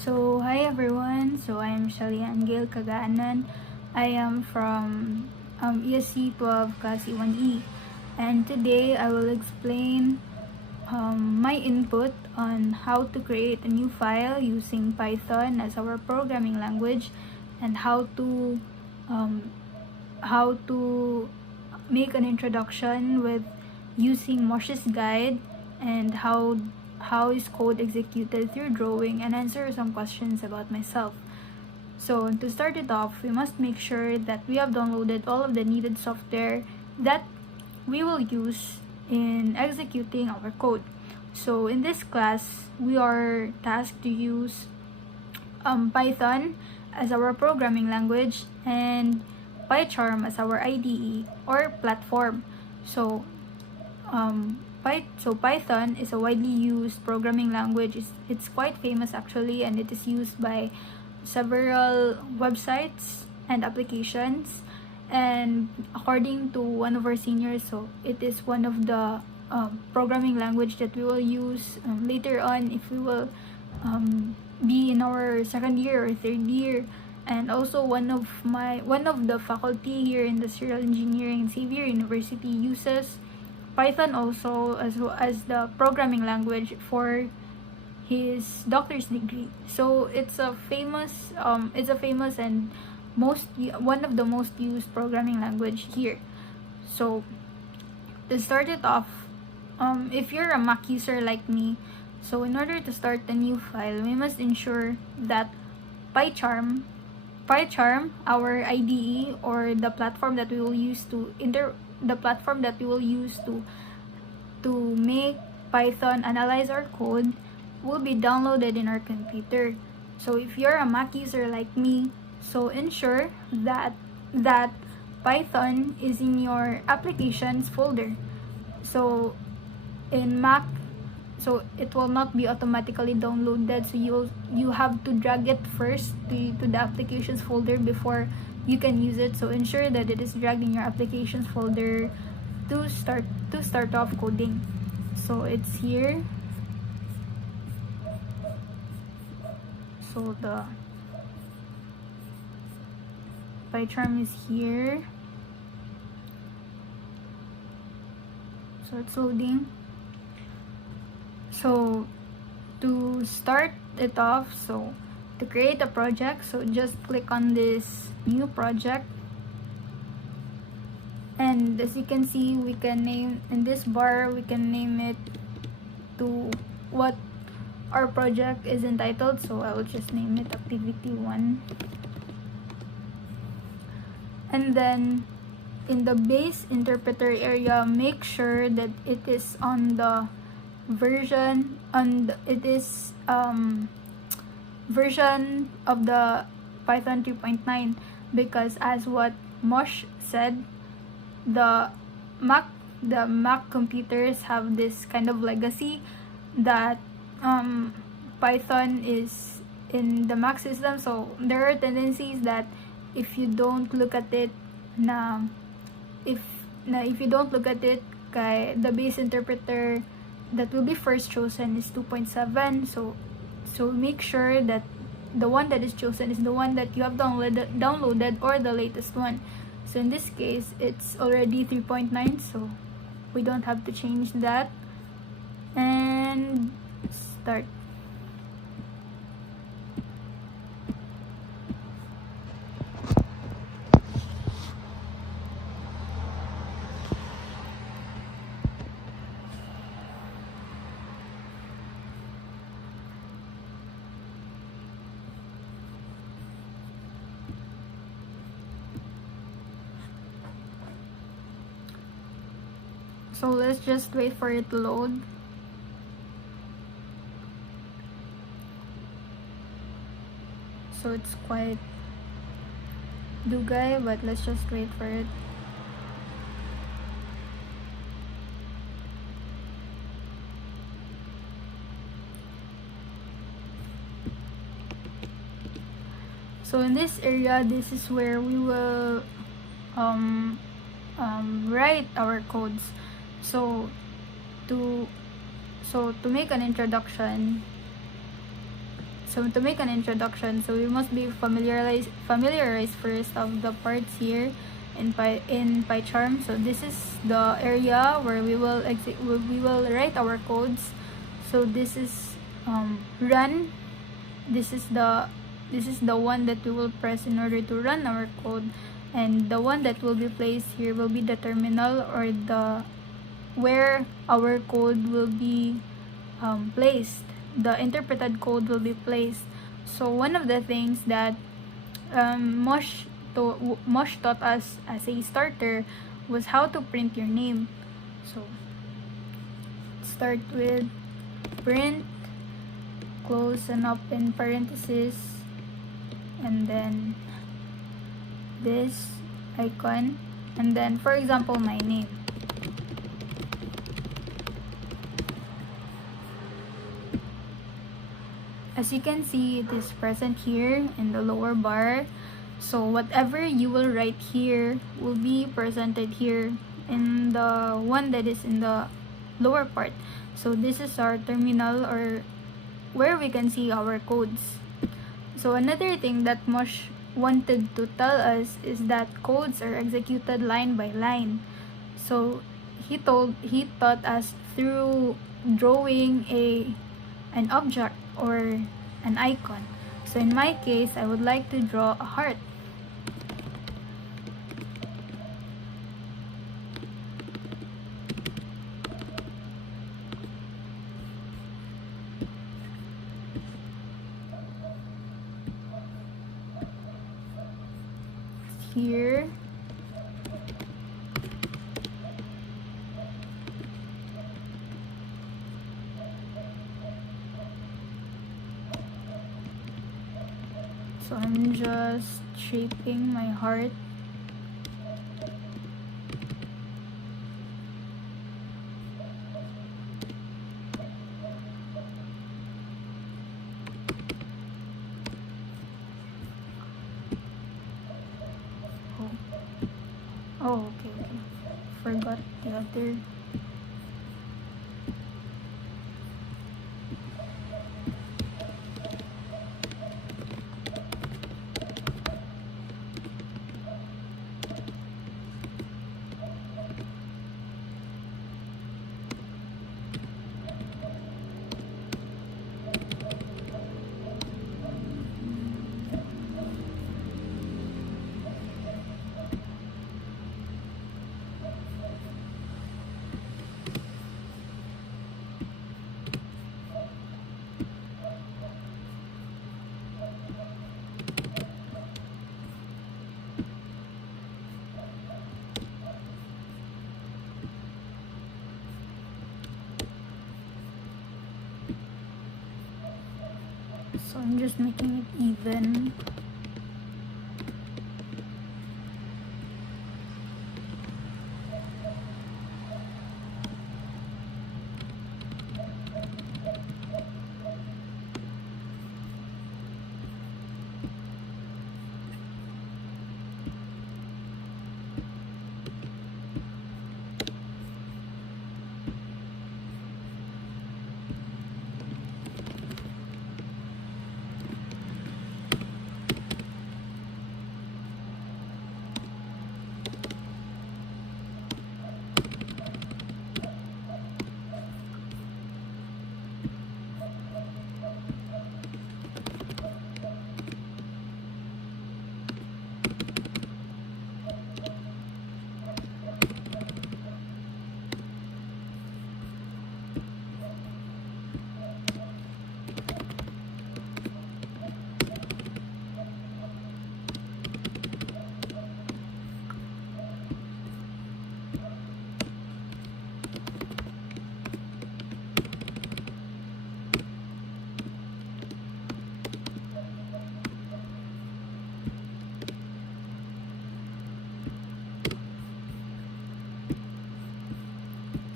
So, hi everyone. So, I am Shelly Angel Cagaanan. I am from ESC 12 Class E1E. And today I will explain my input on how to create a new file using Python as our programming language, and um, how to make an introduction with using Mosh's guide, and how is code executed through drawing, and answer some questions about myself. So to start it off, we must make sure that we have downloaded all of the needed software that we will use in executing our code. So in this class, we are tasked to use Python as our programming language and PyCharm as our IDE or platform. So Python is a widely used programming language. It's quite famous actually, and it is used by several websites and applications. And according to one of our seniors, so it is one of the programming language that we will use later on if we will be in our second year or third year. And also one of the faculty here in Industrial Engineering in Xavier University uses Python also as the programming language for his doctor's degree. So it's a famous and one of the most used programming language here. So to start it off, if you're a Mac user like me, so in order to start a new file, we must ensure that PyCharm, our IDE, or the platform that we will use to make Python analyze our code, will be downloaded in our computer. So if you're a Mac user like me, so ensure that Python is in your applications folder. So in Mac, so it will not be automatically downloaded, so you have to drag it first to the applications folder before you can use it. So ensure that it is dragged in your applications folder to start off coding. So it's here. So the PyCharm is here. So it's loading. So to start it off, so to create a project, so just click on this new project, and as you can see, we can name in this bar, we can name it to what our project is entitled. So I will just name it activity 1. And then in the base interpreter area, make sure that it is on the version of the Python 3.9, because as what Mosh said, the Mac computers have this kind of legacy that Python is in the Mac system. So there are tendencies that if you don't look at it, if you don't look at it, the base interpreter that will be first chosen is 2.7. So make sure that the one that is chosen is the one that you have downloaded or the latest one. So in this case, it's already 3.9, so we don't have to change that. And start. So let's just wait for it to load. So it's quite dugay, but let's just wait for it. So in this area, this is where we will write our codes. So to make an introduction, So to make an introduction, so we must be familiarized first of the parts here in PyCharm. So this is the area where we will write our codes. So this is run. This is the one that we will press in order to run our code, and the one that will be placed here will be the terminal, or the where our code will be placed. The interpreted code will be placed. So one of the things that Mosh taught us as a starter was how to print your name. So start with print, close and open parenthesis, and then this icon, and then for example my name. As you can see, it is present here in the lower bar. So whatever you will write here will be presented here in the one that is in the lower part. So this is our terminal, or where we can see our codes. So another thing that Mosh wanted to tell us is that codes are executed line by line. So he taught us through drawing an object or an icon. So in my case, I would like to draw a heart. Here, so I'm just shaping my heart. Oh, okay. Forgot the other. So I'm just making it even.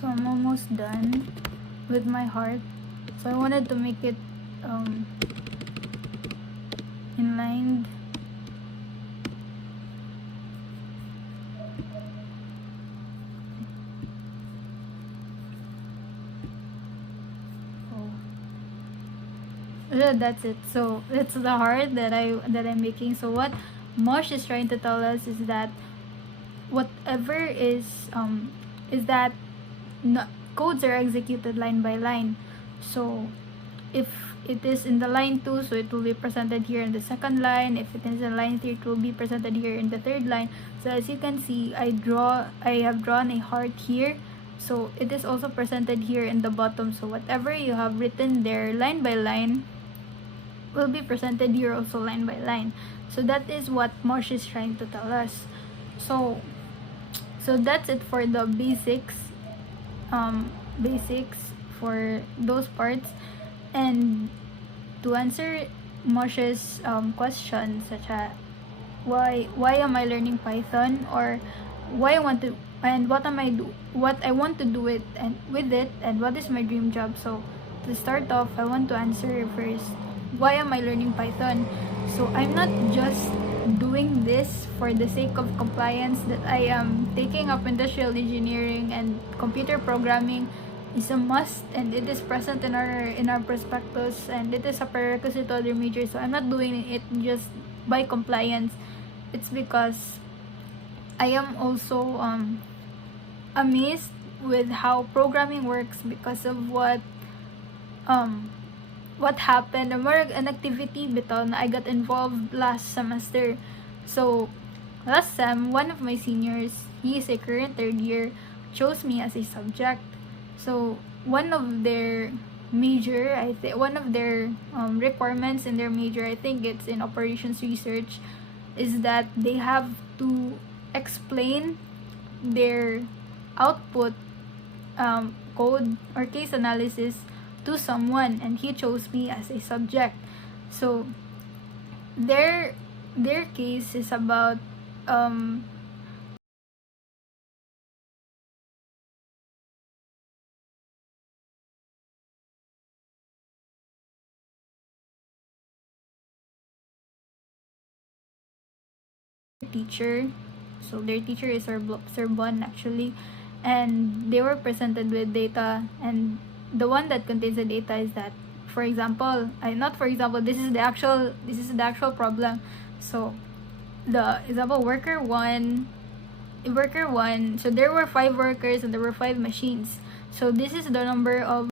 So I'm almost done with my heart. So I wanted to make it inlined. Oh. That's it. So it's the hard that I'm making. So what Mosh is trying to tell us is that whatever is that no, codes are executed line by line. So if it is in the line 2, so it will be presented here in the second line. If it is in line 3, it will be presented here in the third line. So as you can see, I have drawn a heart here, so it is also presented here in the bottom. So whatever you have written there line by line will be presented here also line by line. So that is what Mosh is trying to tell us. So that's it for the basics for those parts. And to answer Moshe's question, such as why am I learning Python, or why I want to, and what I want to do it and with it, and what is my dream job. So to start off, I want to answer first, why am I learning Python? So I'm not just doing this for the sake of compliance, that I am taking up industrial engineering and computer programming is a must, and it is present in our prospectus, and it is a prerequisite to other majors. So I'm not doing it just by compliance. It's because I am also amazed with how programming works, because of what happened, or more an activity bitaw na I got involved last semester. So last sem, one of my seniors, he is a current third year, chose me as a subject. So one of their one of their requirements in their major, I think it's in operations research, is that they have to explain their output code or case analysis to someone, and he chose me as a subject. So their case is about teacher. So their teacher is Sir Bon actually, and they were presented with data, and the one that contains the data is that, for example, I not for example, this is the actual problem. So the example, worker one, so there were 5 workers and there were 5 machines. So this is the number of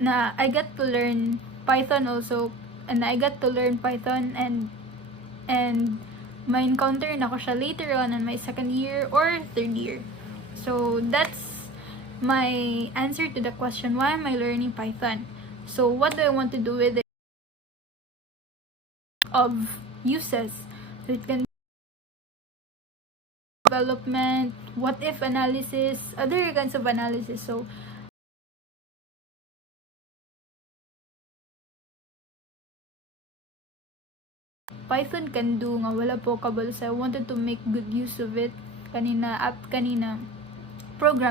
na I got to learn Python also, and I got to learn Python and ma-encounter na ko siya later on in my second year or third year. So that's my answer to the question, why am I learning Python? So what do I want to do with it? Of uses. So it can be development, what if analysis, other kinds of analysis. So Python can do nga wala po kabalo sa I wanted to make good use of it kanina program